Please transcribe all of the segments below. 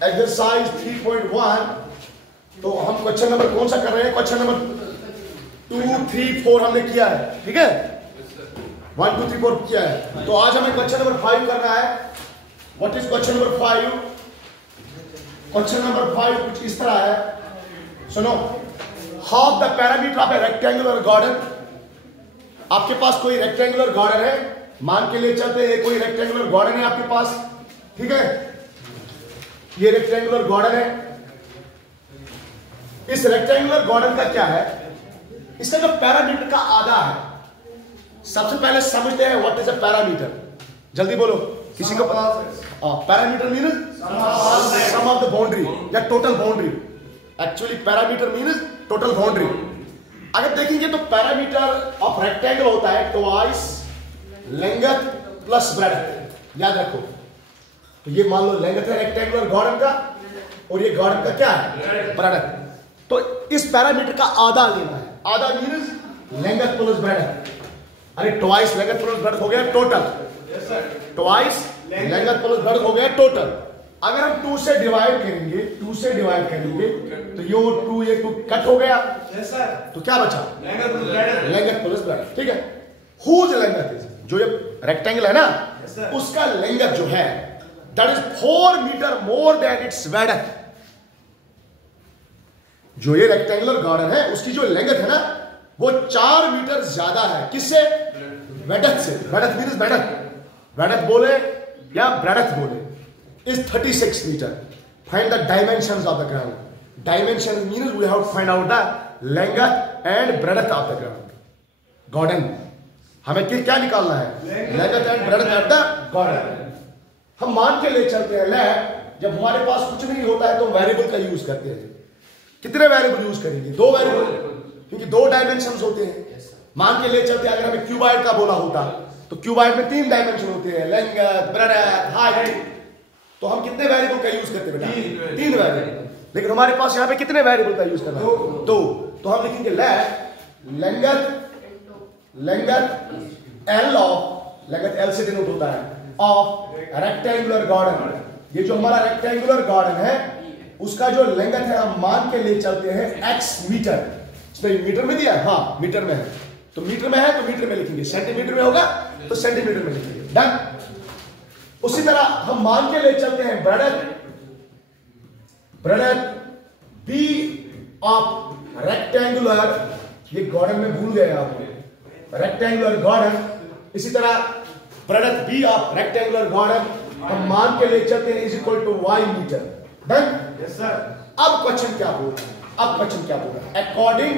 Exercise 3.1। तो हम question number कौन सा कर रहे हैं? क्वेश्चन नंबर 2, 3, 4 हमने किया है, ठीक है। 1, 2, 3, 4 किया है। तो आज हमें क्वेश्चन नंबर 5 करना है। What is question number 5? Question number 5 कुछ इस तरह है, सुनो। Half the parameter of A rectangular garden. आपके पास कोई रेक्टेंगुलर गार्डन है, मान के लिए चलते हैं कोई रेक्टेंगुलर गार्डन है आपके पास, ठीक है। ये रेक्टेंगुलर गार्डन है। इस रेक्टेंगुलर गार्डन का क्या है? इसका जो पैरामीटर का आधा है। सबसे पहले समझते हैं व्हाट इज अ पैरामीटर। जल्दी बोलो, किसी को पता? Parameter means sum of the boundary या total boundary. Actually parameter means total boundary. अगर देखेंगे तो पैरामीटर ऑफ रेक्टेंगल होता है ट्वाइस लेंथ प्लस ब्रेड्थ। याद रखो। तो ये मान लो लेंथ है रेक्टेंगुलर गार्डन का, और ये गार्डन का क्या है? ब्रेड्थ। तो इस पैरामीटर का आधा लेना है। आधा मीन्स लेंथ प्लस ब्रेड्थ। अरे ट्वाइस लेंथ प्लस ब्रेड्थ हो गया total. Twice length plus breadth हो गया टोटल। अगर हम 2 से डिवाइड करेंगे, 2 से डिवाइड करेंगे तो ये 2 ये 2 कट हो गया। तो क्या बचा? लेंथ प्लस ब्रेड्थ, ठीक है। हुज लेंथ इज, जो ये रेक्टेंगल है ना, उसका लेंथ जो है that is 4 metre more than its breadth. जो ये रेक्टेंगुलर गार्डन है उसकी जो लेंथ है ना वो 4 मीटर ज्यादा है। किससे? ब्रेड्थ से। ब्रेड्थ मींस ब्रेड्थ बोले या ब्रेड्थ बोले is 36 meter. Find the dimensions of the ground. Dimension means we have to find out the length and breadth of the ground. Garden. हमें क्या निकालना है? Length and breadth of the garden. हम मान के ले चलते हैं ले, जब हमारे पास कुछ नहीं होता है तो वेरिएबल का यूज करते हैं। कितने वेरिएबल यूज करेंगे? 2 वेरिएबल, क्योंकि 2 डायमेंशंस होते हैं। मान के ले चलते हैं अगर हमें क्यूबॉइड का बोला होता तो क्यूबॉइड में 3 डायमेंशन होते हैं, लेंथ, ब्रेड्थ, हाइट। तो हम कितने वेरिएबल का यूज करते हैं बेटा? 3 वेरिएबल। लेकिन हमारे पास यहाँ पे कितने वेरिएबल का यूज करना है? 2। तो हम लिखेंगे length L of, length L से डिनोट होता है, ऑफ रेक्टेंगुलर गार्डन। ये जो हमारा रेक्टेंगुलर गार्डन है उसका जो लेंथ है हम मान के ले चलते हैं x मीटर। इसमें मीटर में दिया है, हाँ मीटर में है। तो मीटर में है तो मीटर में लिखेंगे, सेंटीमीटर में होगा तो सेंटीमीटर में लिखेंगे। डन। उसी तरह हम मान के ले चलते हैं ब्रेड्थ बी ऑफ रेक्टेंगुलर, ये गार्डन में भूल गए आप, रेक्टेंगुलर गार्डन। इसी तरह breadth B of rectangular garden हम मान के ले चलते हैं is equal to y metre. Done. Yes sir. अब क्वेश्चन क्या बोल रहा है? अब क्वेश्चन क्या बोल रहा है? अकॉर्डिंग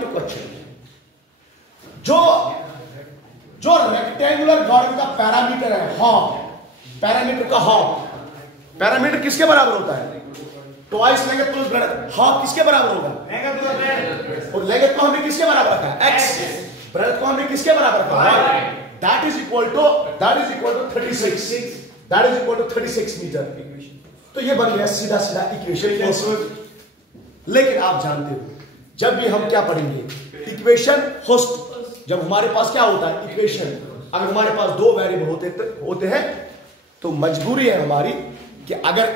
टू क्वेश्चन, जो रेक्टेंगुलर गार्डन का पैरामीटर है हाफ, पैरामीटर का हाफ, पैरामीटर किसके बराबर होता है? Twice length plus breadth. Half किसके बराबर होगा? और लेंथ को हमने किसके बराबर रखा है? x। ब्रेड्थ को हमने किसके बराबर रखा है? That is equal to 36। That is equal to 36 metre. तो ये बन गया सीधा सीधा इक्वेशन। लेकिन आप जानते हो जब भी हम क्या पढ़ेंगे इक्वेशन होस्ट, जब हमारे पास क्या होता है इक्वेशन, अगर हमारे पास 2 वेरिएबल होते हैं तो मजबूरी है हमारी कि अगर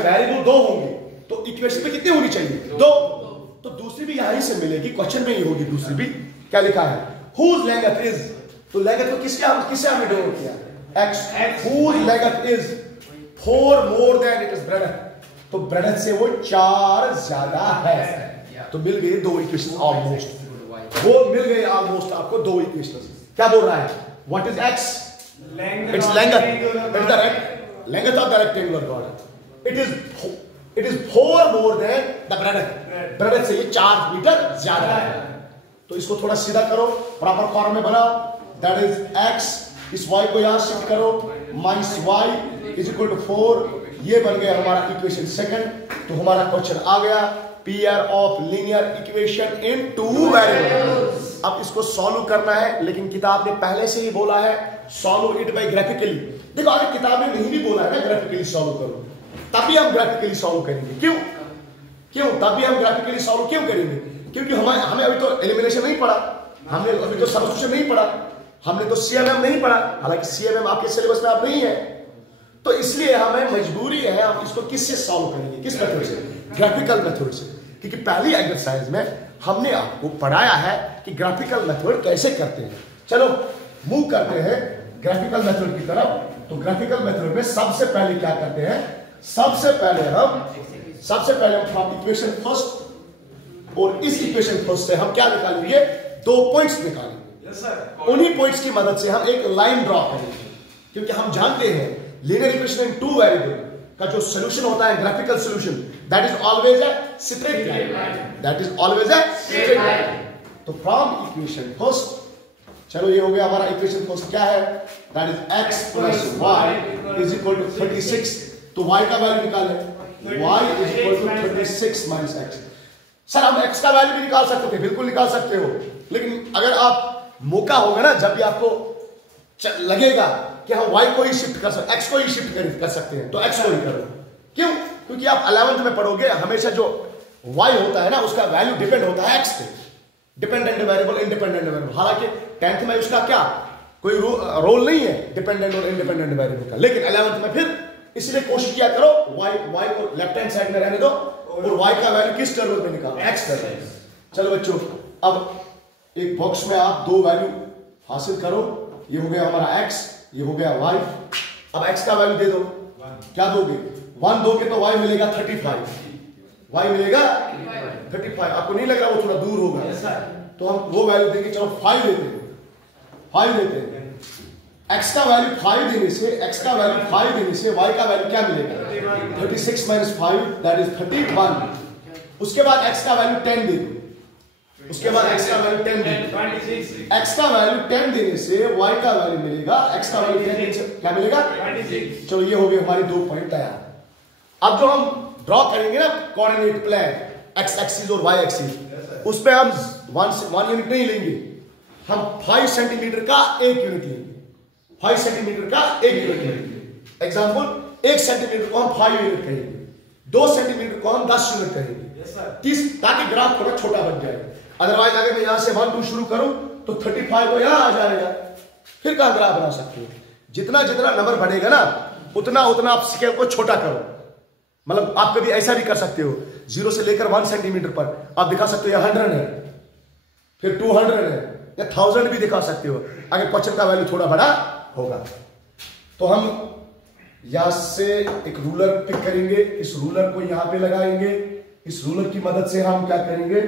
वेरिएबल 2 होंगे तो इक्वेशन में कितनी होनी चाहिए? 2। तो दूसरी भी यहीं से मिलेगी, क्वेश्चन में ही होगी दूसरी भी। क्या लिखा है? हुज लेंथ इज, तो लेंथ को किससे हमने डिनोट किया? x। Whose length is 4 more than it is breadth. तो ब्रेड्थ से वो 4 ज्यादा है। तो मिल गए 2 इक्वेशन ऑलमोस्ट, वो मिल गए ऑलमोस्ट आपको 2 इक्वेशन। क्या बोल रहा है? What is x? Its length of the rectangular garden. It is 4 more then the breadth. Breadth से ये 4 मीटर ज्यादा है। तो इसको थोड़ा सीधा करो, प्रॉपर फॉर्म में बनाओ। दैट इज x, इस y को यहां शिफ्ट करो, minus y is equal to 4। ये बन गया हमारा इक्वेशन सेकंड। तो हमारा क्वेश्चन आ गया, pair of linear equation in 2 variables. अब इसको सॉल्व करना है, लेकिन किताब ने पहले से ही बोला है सॉल्व इट बाय ग्राफिकली। देखो अगर किताब ने नहीं भी बोला है ना ग्राफिकली सॉल्व करो, तभी हम ग्राफिकली सॉल्व करेंगे। क्यों तभी हम ग्राफिकली सॉल्व क्यों करेंगे? क्योंकि हमें अभी तो एलिमिनेशन नहीं पढ़ा, हमने अभी तो सब्स्टिट्यूशन नहीं पढ़ा। हमने तो CMM नहीं पढ़ा, हालांकि CMM आपके सिलेबस में अब नहीं है, तो इसलिए हमें मजबूरी है हम इसको किससे सॉल्व करेंगे, किस मेथड से, ग्राफिकल मेथड से। क्योंकि पहली एक्सरसाइज में हमने आपको पढ़ाया है कि ग्राफिकल मेथड कैसे करते हैं। चलो मूव करते हैं ग्राफिकल मेथड की तरफ। तो ग्राफिकल मेथड में सबसे पहले क्या करते हैं, सबसे पहले हम इक्वेशन फर्स्ट, और इस इक्वेशन फर्स्ट से हम क्या निकालेंगे, 2 पॉइंट्स निकालेंगे। उन्हीं पॉइंट्स की मदद से हम एक लाइन ड्रॉ करेंगे, क्योंकि हम जानते हैं लीनियर इक्वेशन इन 2 वेरिएबल का जो सॉल्यूशन होता है, graphical solution, that is always a straight line, that is always a straight line. तो फ्रॉम इक्वेशन फर्स्ट, चलो ये हो गया हमारा इक्वेशन फर्स्ट, क्या है, that is x plus y is equal to 36। तो y का वैल्यू निकालें, y is equal to 36 minus x। Sir हम x का वैल्यू भी निकाल सकते थे, बिल्कुल निकाल सकते हो, लेकिन अगर आप मौका होगा ना, जब भी आपको लगेगा कि हम y को ही शिफ्ट कर सकते, x को ही शिफ्ट कर सकते हैं, तो x को ही करो। क्यों? क्योंकि आप 11th में पढ़ोगे, हमेशा जो y होता है ना, उसका वैल्यू डिपेंड होता है x पे, डिपेंडेंट वेरिएबल, इंडिपेंडेंट वेरिएबल। हालांकि 10th में उसका क्या कोई रोल नहीं है डिपेंडेंट और इंडिपेंडेंट वेरिएबल का, लेकिन 11th में फिर इसलिए कोशिश किया करो y को लेफ्ट हैंड साइड में रहने दो और y का वैल्यू किस टर्म में निकालो, x टर्म। चलो बच्चों, अब एक बॉक्स में आप 2 वैल्यू हासिल करो, ये हो गया हमारा x, ये हो गया y। अब x का वैल्यू दे दो, क्या दोगे, 1 दोगे तो y मिलेगा 35, y मिलेगा 35। आपको नहीं लग रहा वो थोड़ा दूर होगा, तो हम वो वैल्यू देंगे, चलो 5 लेते हैं, 5 लेते हैं। x का वैल्यू 5 देने से, x का वैल्यू 5 देने से y का वैल्यू क्या मिलेगा, 36 माइनस 5 दैट इज 31। उसके बाद x का वैल्यू 10 दे दो, उसके बाद x का वैल्यू 10 दे दो, x का वैल्यू 10 देने से y का वैल्यू मिलेगा, x का वैल्यू 10 देने से क्या मिलेगा, 26। चलो ये हो गए हमारे 2 पॉइंट तैयार। अब जो हम ड्रॉ करेंगे ना कोऑर्डिनेट प्लेन, x एक्सिस और y एक्सिस, उस पे हम 1 यूनिट नहीं लेंगे, हम 5 सेंटीमीटर का 1 यूनिट लेंगे, 5 सेंटीमीटर का 1 यूनिट लेंगे। एग्जांपल, 1 सेंटीमीटर को हम 5 यूनिट कहेंगे, 2 सेंटीमीटर को हम 10 यूनिट कहेंगे, 30, ताकि ग्राफ थोड़ा छोटा बन जाए। अदरवाइज अगर मैं यहां से 1 2 शुरू करूं तो 35 तो यहां आ जाएगा, फिर कहां ग्राफ बना सकते हो। जितना जितना नंबर बढ़ेगा ना, उतना उतना आप स्केल को छोटा करो। मतलब आप कभी ऐसा भी कर सकते हो, 0 से लेकर 1 सेंटीमीटर पर आप दिखा सकते हो, 100 है, फिर 200 है, या 1000 भी दिखा सकते हो, अगर क्वेश्चन का वैल्यू थोड़ा बड़ा होगा। तो हम यहां से एक रूलर पिक करेंगे, इस रूलर को यहां पे लगाएंगे, इस रूलर की मदद से हम क्या करेंगे,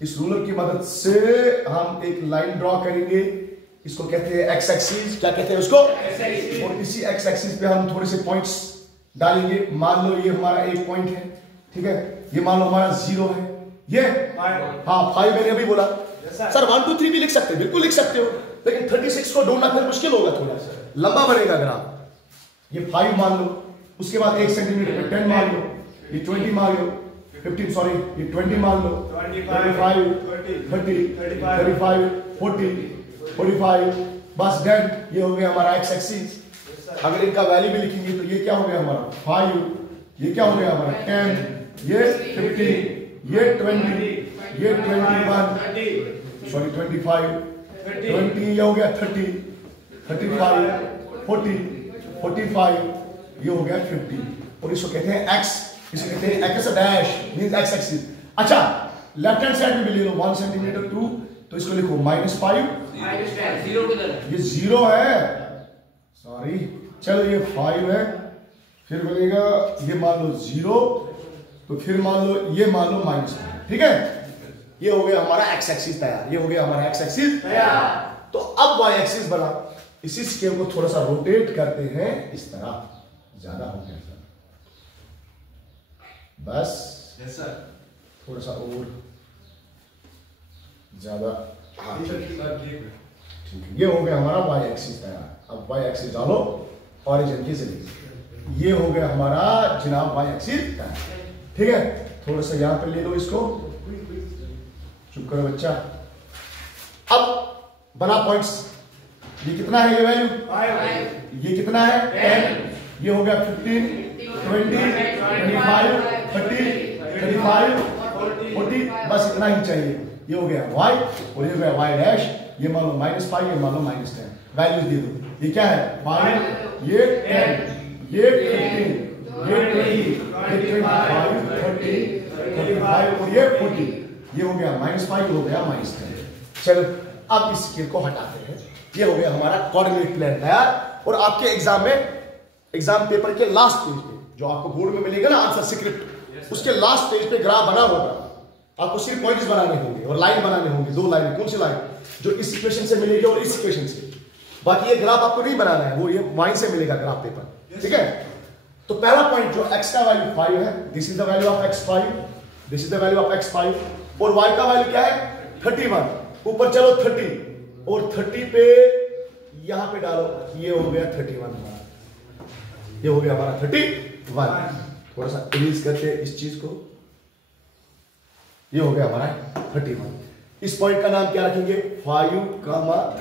इस रूलर की मदद से हम एक लाइन ड्रॉ करेंगे, इसको कहते हैं एक्स एक्सिस, क्या कहते हैं उसको, और इसी एक्स एक्सिस पे हम थोड़े से पॉइंट्स डालेंगे। मान लो ये हमारा 1 पॉइंट है, ठीक है, ये मान लो हमारा 0 है, ये हाँ 5 मैंने अभी बोला। सर 1 2 3 भी लिख सकते हैं, बिल्कुल लिख सकते हो, लेकिन 36 को ढूंढना फिर मुश्किल होगा, थोड़ा लंबा बनेगा ग्राफ। ये 5 मान लो, उसके बाद 1 सेंटीमीटर पे 10 मान लो, ये 20 मान लो, 15 सॉरी ये 20 मान लो, 25 30 35 40 45, बस डन। ये हो गया हमारा एक्स एक्सिस। अगर इनका वैल्यू भी लिखेंगे तो ये क्या हो गया हमारा 5, ये क्या हो गया हमारा 10, ये 15, ये 20, ये 21 सॉरी 25 20, ये हो गया 30 35 40 45, ये हो गया 50। और इसको कहते हैं एक्स, इसे कहते हैं x dash, means x axis. अच्छा लेफ्ट हैंड साइड में भी ले लो 1 सेंटीमीटर 2, तो इसको लिखो -5, ये 0 है, सॉरी चलो ये 5 है, फिर बनेगा ये मान लो 0, तो फिर मान लो ये मान लो -5, ठीक है। ये हो गया हमारा एक्स एक्सिस तैयार, ये हो गया हमारा एक्स एक्सिस तैयार। तो अब वाई एक्सिस बना, इसी स्केल को थोड़ा सा रोटेट करते हैं इस तरह, ज्यादा हो गया सर, बस yes, थोड़ा सा और ज्यादा, हाँ ठीक है, ये हो गया हमारा वाई एक्सिस तैयार। अब वाई एक्सिस डालो ऑरिजिन की जरिए, ये हो गया हमारा जनाब वाई एक्सिस तैयार, ठीक है। थोड़ा सा यहां पे ले लो इसको, चुप करो बच्चा। अब बना पॉइंट्स, ये कितना है ये वैल्यू 5, ये कितना है 10, ये हो गया 15 20 25 30 35 40, बस इतना ही चाहिए। ये हो गया y और ये हो गया y डैश, ये मान लो -5, ये मान लो -10, वैल्यूज दे दो। ये क्या है 5, ये 10, ये 15, ये 20, ये 25, 30, 35 और ये 40। ये हो गया -5, ये हो गया -10। चलो अब इस स्केल को हटाते हैं। ये हो गया हमारा कोऑर्डिनेट प्लेन तैयार। और आपके एग्जाम में, एग्जाम पेपर के लास्ट पेज पे जो आपको बोर्ड में मिलेगा ना आंसर स्क्रिप्ट, उसके लास्ट पेज पे ग्राफ बना होगा। आपको सिर्फ पॉइंट्स बनाने होंगे और लाइन बनाने होंगे, 2 लाइन। कौन सी लाइन? जो इस इक्वेशन से मिलेगी और इस इक्वेशन से। बाकी ये ग्राफ आपको नहीं बनाना है, वो ये वहीं से मिलेगा ग्राफ पेपर, ठीक है। तो पहला पॉइंट जो x का वैल्यू 5 है, this is the value of x5, this is the value of x5, और y का वैल्यू क्या है 31। ऊपर चलो 30 और 30 पे यहां पे डालो, ये हो गया 31, ये हो गया हमारा 31। थोड़ा सा इरेज करके इस चीज को, ये हो गया हमारा 31। इस पॉइंट का नाम क्या रखेंगे 5,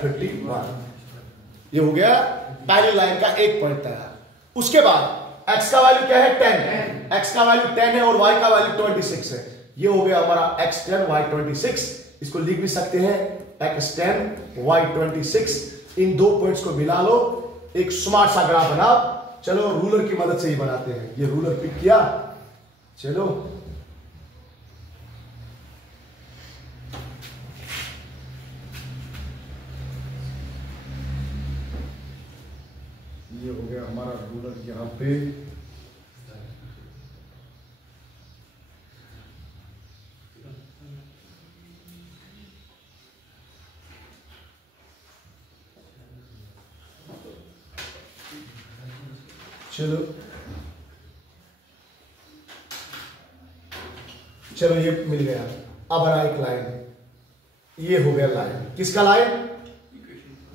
31। ये हो गया पहली लाइन का एक पॉइंट तैयार। उसके बाद x का वैल्यू क्या है 10, x का वैल्यू 10 है और y का वैल्यू 26 है। ये हो गया हमारा x10 y26। इसको लिख भी सकते हैं x10 y26। इन 2 पॉइंट्स को मिला लो, एक स्मार्ट सा ग्राफ बनाओ। चलो रूलर की मदद से ही बनाते हैं। ये रूलर पिक किया, चलो ये हो गया हमारा रूलर यहां पे। चलो चलो ये मिल गया। अब बना एक लाइन, ये हो गया लाइन। किसका लाइन?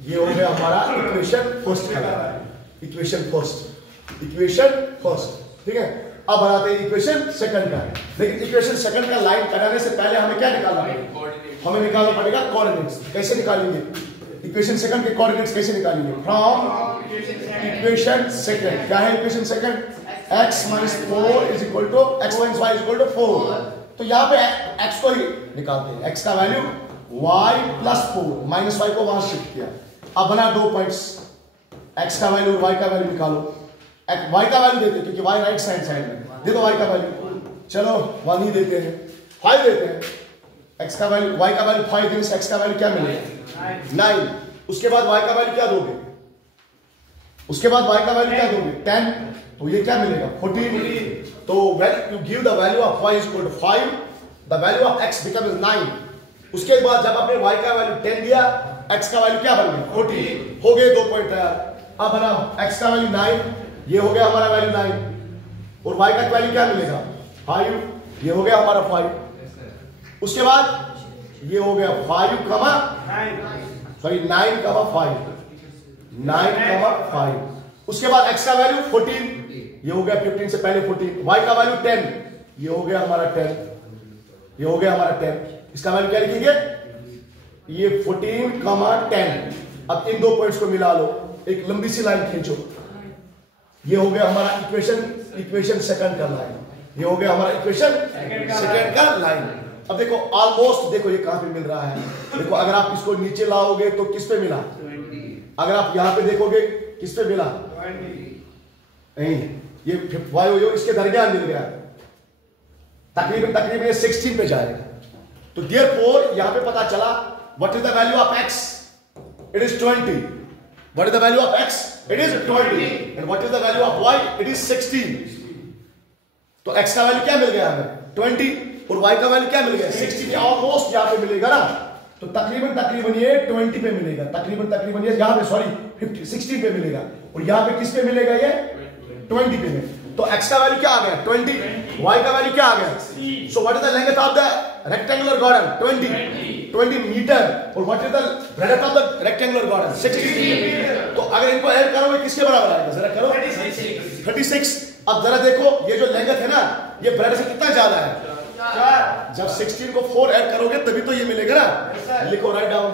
ये हो गया हमारा इक्वेशन फर्स्ट का लाइन, इक्वेशन फर्स्ट, ठीक है। अब बनाते हैं इक्वेशन सेकंड का। लेकिन इक्वेशन सेकंड का लाइन बनाने से पहले हमें क्या निकालना पड़ेगा? हमें निकालना पड़ेगा कोऑर्डिनेट्स। कैसे निकालेंगे इक्वेशन सेकंड के कोऑर्डिनेट्स? कैसे निकालेंगे? From equation second. क्या है equation second? x - 4 is equal to x - y is equal to 4। तो यहां पे x को ही निकालते हैं। x का वैल्यू y + 4, -y को वहां शिफ्ट किया। अब बना 2 पॉइंट्स, x का वैल्यू और y का वैल्यू निकालो। y का वैल्यू देते हैं क्योंकि y राइट साइड में, दे दो y का वैल्यू। चलो 1 ही देते हैं, 5 देते हैं। x का वैल्यू, y का वैल्यू 5 देने से x का वैल्यू क्या मिलेगा 9। उसके बाद y का वैल्यू क्या दोगे? उसके बाद y का वैल्यू क्या दोगे 10, तो ये क्या मिलेगा 14। तो when you give the value of y is equal to 5, the value of x becomes 9। उसके बाद जब आपने y का वैल्यू 10 दिया, x का वैल्यू क्या बन गया 14। हो गए 2 पॉइंट तैयार। अब बनाओ x का वैल्यू 9, ये हो गया हमारा वैल्यू 9, और y का वैल्यू क्या मिलेगा 5, ये हो गया हमारा 5। उसके बाद ये हो गया 5, 9, 5। उसके बाद x का वैल्यू 14, ये हो गया 15 से पहले 14। y का वैल्यू 10, ये हो गया हमारा 10, ये हो गया हमारा 10। इसका वैल्यू क्या लिखेंगे? ये 14, 10। अब इन 2 पॉइंट्स को मिला लो, एक लंबी सी लाइन खींचो। ये हो गया हमारा इक्वेशन सेकंड का लाइन। ये हो गया हमारा इक्वेशन सेकंड का लाइन। अब देखो ऑलमोस्ट, देखो ये कहां पे मिल रहा है। देखो अगर आप इसको नीचे लाओगे तो किस पे मिला? अगर आप यहां पे देखोगे किस पे मिला? नहीं, ये इसके दरमियान मिल गया, तकरीबन 16 पे जाएगा। तो देयरफॉर यहां पे पता चला what is the value of x? It is 20। What is the value of x? It is 20। And what is the value of y? It is 16। तो x का वैल्यू क्या मिल गया हमें 20, और y का वैल्यू क्या मिल गया 16। ऑलमोस्ट यहां पे मिलेगा ना, तो तकरीबन ये 20 पे मिलेगा। तकरीबन ये यहां पे सॉरी 16 पे मिलेगा, और यहां पे किस पे मिलेगा? ये 20 पे में। तो x का वैल्यू क्या आ गया 20, y का वैल्यू क्या आ गया? So what is the length of the rectangular garden? 20 metre. और what is the breadth of the rectangular garden? 60। तो अगर इनको ऐड करोगे किसके बराबर आएगा? जरा करो 36। अब जरा देखो ये जो लेंथ है ना, ये ब्रेडथ से कितना ज्यादा है? जब 16 को 4 ऐड करोगे तभी तो ये मिलेगा ना। लिखो, राइट डाउन।